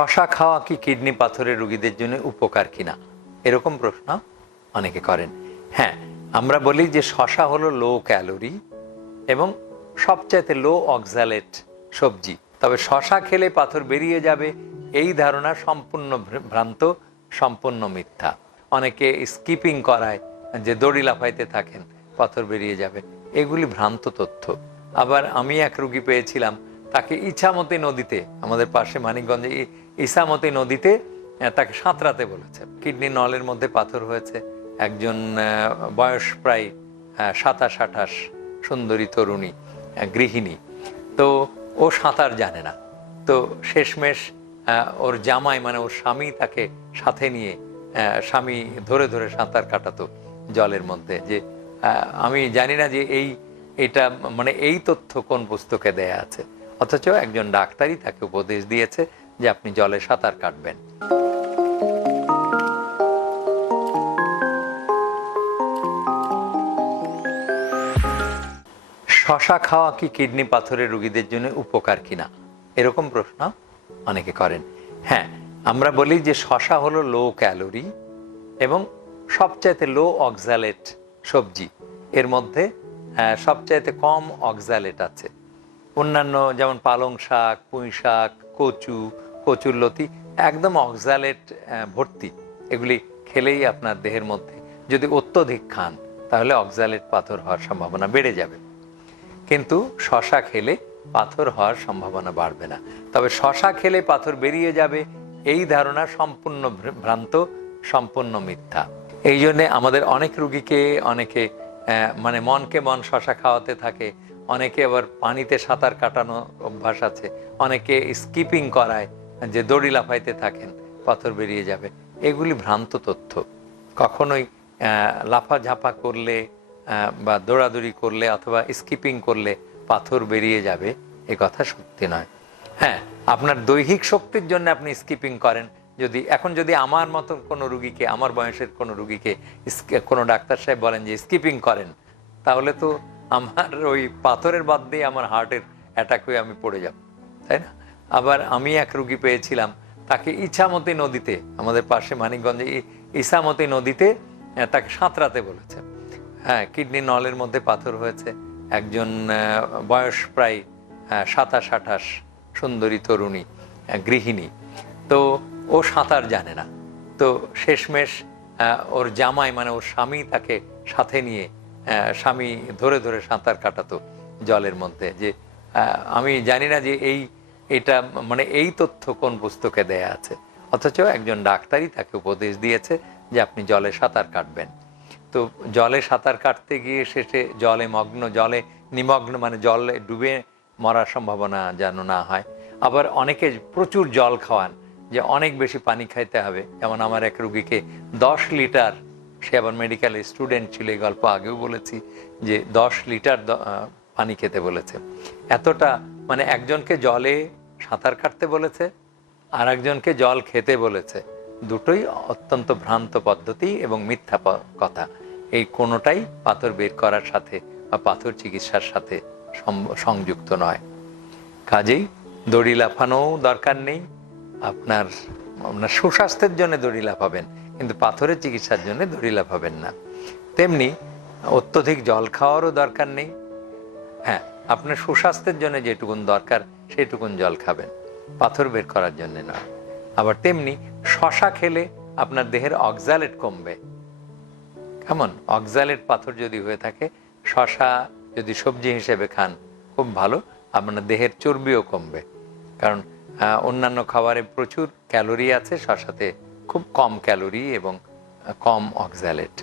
শশা খাওয়া কি কিডনি পাথরের রোগীদের জন্য উপকার কিনা? এরকম প্রশ্ন অনেকে করেন। হ্যাঁ আমরা বলি যে শশা হলো লো ক্যালোরি এবং সবচাইতে লো অক্সালেট সবজি। তবে শশা খেলে পাথর বেরিয়ে যাবে, এই ধারণা সম্পূর্ণ ভ্র- ভ্রান্ত, সম্পূর্ণ মিথ্যা। অনেকে স্কিপিং করায়, যে দড়ি লাফাইতে থাকেন, পাথর বেরিয়ে যাবে। এগুলি ভ্রান্ত তথ্য। আবার আমি এক রুগী পেয়েছিলাম, তাকে ইছামতি নদীতে, আমাদের পাশে মানিকগঞ্জে ই- ইছামতি নদীতে তাকে সাঁতরাতে বলেছে। কিডনি নলের মধ্যে পাথর হয়েছে। একজন বয়স প্রায় সাতাশ, আঠাশ, সুন্দরী তরুণী গৃহিণী। তো ও সাঁতার জানে না। তো শেষমেশ ওর জামাই মানে ওর স্বামী তাকে সাথে নিয়ে স্বামী ধরে ধরে সাঁতার কাটাতো জলের মধ্যে যে আমি জানি না যে এই, এটা মানে এই তথ্য কোন পুস্তকে দেয়া আছে। অথচ একজন ডাক্তারই তাকে উপদেশ দিয়েছে। যে আপনি জলে সাঁতার কাটবেন। শশা খাওয়া কি কিডনি পাথরের রোগীদের জন্য উপকার কিনা? এরকম প্রশ্ন অনেকে করেন। হ্যাঁ আমরা বলি যে শশা হলো লো ক্যালোরি এবং সবচাইতে লো অক্সালেট সবজি। এর মধ্যে সবচাইতে কম অক্সালেট আছে। অন্যান্য যেমন পালং শাক, পুঁই শাক, কচু কচুর লতি, একদম অক্সালেট ভর্তি। এগুলি খেলেই আপনার দেহের মধ্যে যদি অত্যধিক খান, তাহলে অক্সালেট পাথর হওয়ার সম্ভাবনা বেড়ে যাবে। কিন্তু শশা খেলে পাথর হওয়ার সম্ভাবনা বাড়বে না। তবে শশা খেলে পাথর বেরিয়ে যাবে, এই ধারণা সম্পূর্ণ ভ্র- ভ্রান্ত, সম্পূর্ণ মিথ্যা। এই জন্যে আমাদের অনেক রুগীকে, অনেকে মানে মনকে মন শশা খাওয়াতে থাকে, অনেকে আবার পানিতে সাঁতার কাটানো অভ্যাস আছে, অনেকে স্কিপিং করায় যে দড়ি লাফাইতে থাকেন পাথর বেরিয়ে যাবে। এগুলি ভ্রান্ত তথ্য। কখনোই আহ, লাফাঝাপা করলে বা দৌড়াদৌড়ি করলে অথবা স্কিপিং করলে পাথর বেরিয়ে যাবে এ কথা সত্যি নয়। হ্যাঁ আপনার দৈহিক শক্তির জন্য আপনি স্কিপিং করেন। যদি এখন যদি আমার মতো কোনো রুগীকে আমার বয়সের কোনো রুগীকে কোনো ডাক্তার সাহেব বলেন যে স্কিপিং করেন তাহলে তো আমার ওই পাথরের বাদ দিয়ে আমার হার্টের অ্যাটাক হয়ে আমি পড়ে যাব তাই না? আবার আমি এক রুগী পেয়েছিলাম। তাকে ইছামতি নদীতে, আমাদের পাশে মানিকগঞ্জে ই- ইছামতি নদীতে তাকে সাঁতরাতে বলেছে। হ্যাঁ কিডনি নলের মধ্যে পাথর হয়েছে। একজন বয়স প্রায় সাতাশ, আঠাশ, সুন্দরী তরুণী গৃহিণী। তো ও সাঁতার জানে না। তো শেষমেশ ওর জামাই মানে ওর স্বামী তাকে সাথে নিয়ে স্বামী ধরে ধরে সাঁতার কাটাতো জলের মধ্যে। যে আমি জানি না যে এই এটা মানে এই তথ্য কোন পুস্তকে দেয়া আছে? অথচ একজন ডাক্তারই তাকে উপদেশ দিয়েছে যে আপনি জলে সাঁতার কাটবেন। তো জলে সাঁতার কাটতে গিয়ে শেষে জলে মগ্ন, জলে নিমগ্ন মানে জলে ডুবে মরার সম্ভাবনা যেন না হয়। আবার অনেকে প্রচুর জল খাওয়ান যে অনেক বেশি পানি খাইতে হবে। যেমন আমার এক রুগীকে দশ লিটার, সে আবার মেডিকেল স্টুডেন্ট ছিল, এই গল্প আগেও বলেছি, যে দশ লিটার পানি খেতে বলেছে। এতটা মানে একজনকে জলে সাঁতার কাটতে বলেছে, আর একজনকে জল খেতে বলেছে। দুটোই অত্যন্ত ভ্রান্ত পদ্ধতি এবং মিথ্যা কথা। এই কোনোটাই পাথর বের করার সাথে বা পাথর চিকিৎসার সাথে সংযুক্ত নয়। কাজেই দড়ি লাফানোও দরকার নেই। আপনার আপনার সুস্বাস্থ্যের জন্য দড়ি লাফাবেন, কিন্তু পাথরের চিকিৎসার জন্য দড়ি লাফাবেন না। তেমনি অত্যধিক জল খাওয়ারও দরকার নেই। হ্যাঁ আপনার সুস্বাস্থ্যের জন্য যেটুকুন দরকার সেটুকুন জল খাবেন। পাথর বের করার জন্য নয়। আবার তেমনি শশা খেলে আপনার দেহের অক্সালেট কমবে। কেমন? অক্সালেট পাথর যদি হয়ে থাকে, শশা যদি সবজি হিসেবে খান, খুব ভালো। আপনার দেহের চর্বিও কমবে। কারণ অন্যান্য খাবারে প্রচুর ক্যালোরি আছে, শশাতে খুব কম ক্যালোরি এবং কম অক্সালেট।